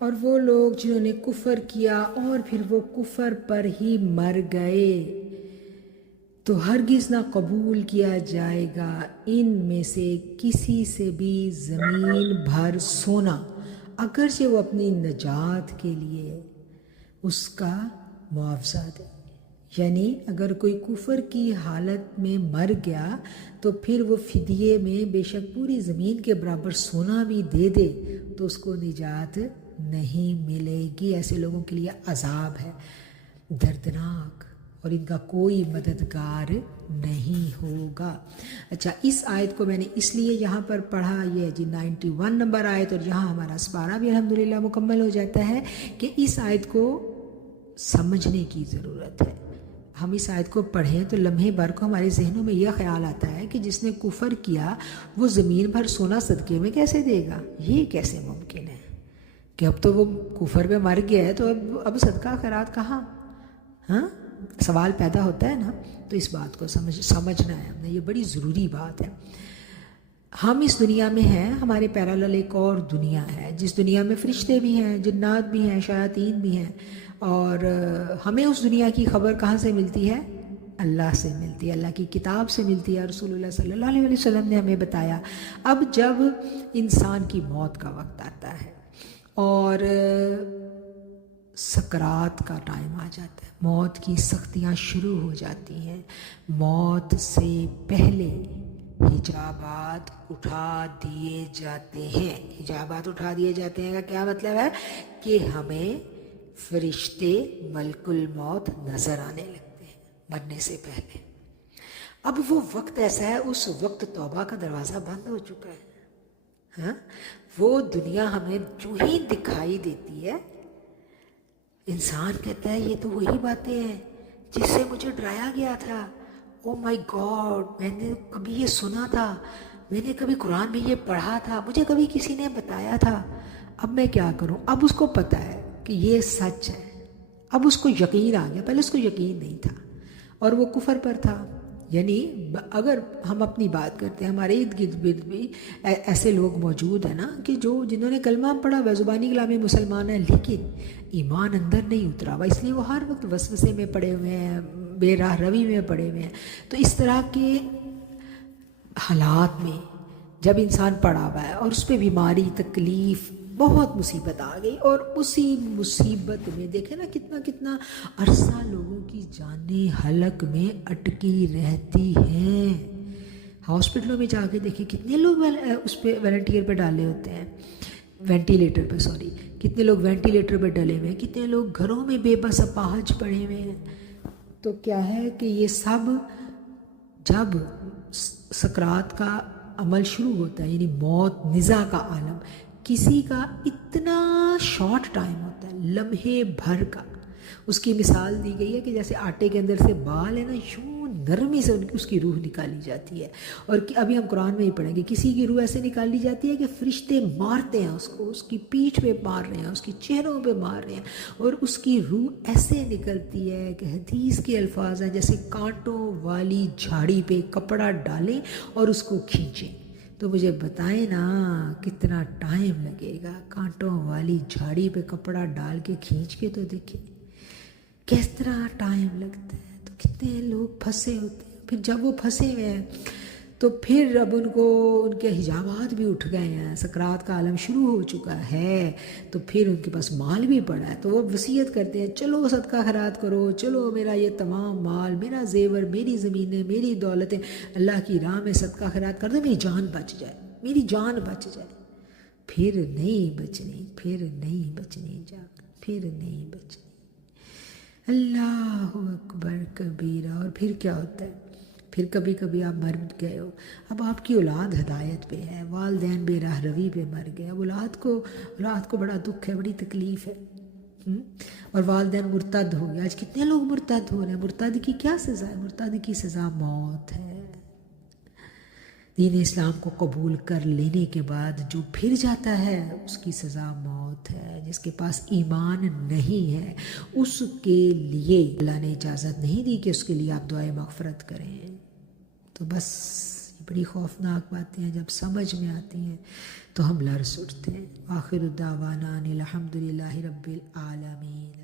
اور وہ لوگ جنہوں نے کفر کیا اور پھر وہ کفر پر ہی مر گئے تو ہرگز نہ قبول کیا جائے گا ان میں سے کسی سے بھی زمین بھر سونا، اگرچہ وہ اپنی نجات کے لیے اس کا معاوضہ دے۔ یعنی اگر کوئی کفر کی حالت میں مر گیا تو پھر وہ فدیے میں بے شک پوری زمین کے برابر سونا بھی دے دے تو اس کو نجات نہیں ملے گی۔ ایسے لوگوں کے لیے عذاب ہے دردناک، اور ان کا کوئی مددگار نہیں ہوگا۔ اچھا، اس آیت کو میں نے اس لیے یہاں پر پڑھا، یہ جی 91 نمبر آیت، اور یہاں ہمارا سپارہ بھی الحمدللہ مکمل ہو جاتا ہے کہ اس آیت کو سمجھنے کی ضرورت ہے۔ ہم اس آیت کو پڑھیں تو لمحے بھر کو ہمارے ذہنوں میں یہ خیال آتا ہے کہ جس نے کفر کیا وہ زمین بھر سونا صدقے میں کیسے دے گا؟ یہ کیسے ممکن ہے کہ اب تو وہ کفر پہ مر گیا ہے تو اب صدقہ خیرات کہاں؟ ہاں، سوال پیدا ہوتا ہے نا۔ تو اس بات کو سمجھنا ہے ہم نے، یہ بڑی ضروری بات ہے۔ ہم اس دنیا میں ہیں، ہمارے پیرالل ایک اور دنیا ہے جس دنیا میں فرشتے بھی ہیں، جنات بھی ہیں، شیاطین بھی ہیں، اور ہمیں اس دنیا کی خبر کہاں سے ملتی ہے؟ اللہ سے ملتی ہے، اللہ کی کتاب سے ملتی ہے۔ رسول اللہ صلی اللہ علیہ وسلم نے ہمیں بتایا اب جب انسان کی موت کا وقت آتا ہے اور سکرات کا ٹائم آ جاتا ہے، موت کی سختیاں شروع ہو جاتی ہیں، موت سے پہلے حجابات اٹھا دیے جاتے ہیں۔ حجابات اٹھا دیے جاتے ہیں کا کیا مطلب ہے؟ کہ ہمیں فرشتے ملک الموت نظر آنے لگتے ہیں مرنے سے پہلے۔ اب وہ وقت ایسا ہے، اس وقت توبہ کا دروازہ بند ہو چکا ہے۔ ہاں، وہ دنیا ہمیں جو ہی دکھائی دیتی ہے انسان کہتا ہے یہ تو وہی باتیں ہیں جس سے مجھے ڈرایا گیا تھا۔ او مائی گاڈ، میں نے کبھی یہ سنا تھا، میں نے کبھی قرآن میں یہ پڑھا تھا، مجھے کبھی کسی نے بتایا تھا، اب میں کیا کروں؟ اب اس کو پتہ ہے کہ یہ سچ ہے، اب اس کو یقین آ گیا، پہلے اس کو یقین نہیں تھا اور وہ کفر پر تھا۔ یعنی اگر ہم اپنی بات کرتے ہیں، ہمارے ارد گرد بھی ایسے لوگ موجود ہیں نا کہ جنہوں نے کلمہ پڑھا ہوا، زبانی کلامی مسلمان ہیں، لیکن ایمان اندر نہیں اترا ہوا، اس لیے وہ ہر وقت وسوسے میں پڑے ہوئے ہیں، بے راہ روی میں پڑے ہوئے ہیں۔ تو اس طرح کے حالات میں جب انسان پڑا ہوا ہے اور اس پہ بیماری، تکلیف، بہت مصیبت آ گئی، اور اسی مصیبت میں دیکھیں نا کتنا عرصہ لوگوں کی جانیں حلق میں اٹکی رہتی ہیں۔ ہاسپٹلوں میں جا کے دیکھیں کتنے لوگ اس پہ ویلنٹیئر پہ ڈالے ہوتے ہیں، وینٹیلیٹر پہ، کتنے لوگ وینٹیلیٹر پہ ڈلے ہوئے ہیں، کتنے لوگ گھروں میں بے بس اپاہج پڑے ہوئے ہیں۔ تو کیا ہے کہ یہ سب جب سکرات کا عمل شروع ہوتا ہے، یعنی موت، نزا کا عالم، کسی کا اتنا شارٹ ٹائم ہوتا ہے، لمحے بھر کا۔ اس کی مثال دی گئی ہے کہ جیسے آٹے کے اندر سے بال ہے نا، یوں نرمی سے اس کی روح نکالی جاتی ہے، اور ابھی ہم قرآن میں ہی پڑھیں گے کسی کی روح ایسے نکالی جاتی ہے کہ فرشتے مارتے ہیں اس کو، اس کی پیٹھ پہ مار رہے ہیں، اس کی چہروں پہ مار رہے ہیں، اور اس کی روح ایسے نکلتی ہے کہ حدیث کے الفاظ ہیں جیسے کانٹوں والی جھاڑی پہ کپڑا ڈالیں اور اس کو کھینچیں۔ تو مجھے بتائیں نا کتنا ٹائم لگے گا؟ کانٹوں والی جھاڑی پہ کپڑا ڈال کے کھینچ کے تو دیکھیں کس طرح ٹائم لگتا ہے۔ تو کتنے لوگ پھنسے ہوتے ہیں، پھر جب وہ پھنسے ہوئے ہیں تو پھر اب ان کے حجابات بھی اٹھ گئے ہیں، سکرات کا عالم شروع ہو چکا ہے، تو پھر ان کے پاس مال بھی پڑا ہے، تو وہ وصیت کرتے ہیں چلو صدقہ خیرات کرو، چلو میرا یہ تمام مال، میرا زیور، میری زمینیں، میری دولتیں اللہ کی راہ میں صدقہ خیرات کر دو، میری جان بچ جائے، میری جان بچ جائے۔ پھر نہیں بچنی، پھر نہیں بچنی جان، پھر نہیں بچنی۔ اللہ اکبر کبیرہ۔ اور پھر کیا ہوتا ہے؟ پھر کبھی کبھی آپ مر گئے ہو، اب آپ کی اولاد ہدایت پہ ہے، والدین بے راہ روی پہ مر گئے، اب اولاد کو بڑا دکھ ہے، بڑی تکلیف ہے، اور والدین مرتد ہو گئے۔ آج کتنے لوگ مرتد ہو رہے ہیں؟ مرتد کی کیا سزا ہے؟ مرتد کی سزا موت ہے۔ دین اسلام کو قبول کر لینے کے بعد جو پھر جاتا ہے اس کی سزا موت ہے۔ جس کے پاس ایمان نہیں ہے اس کے لیے اللہ نے اجازت نہیں دی کہ اس کے لیے آپ دعائے مغفرت کریں۔ تو بس یہ بڑی خوفناک باتیں ہیں، جب سمجھ میں آتی ہیں تو ہم لرز اٹھتے ہیں۔ آخر الدعوانا ان الحمد للہ رب العالمین۔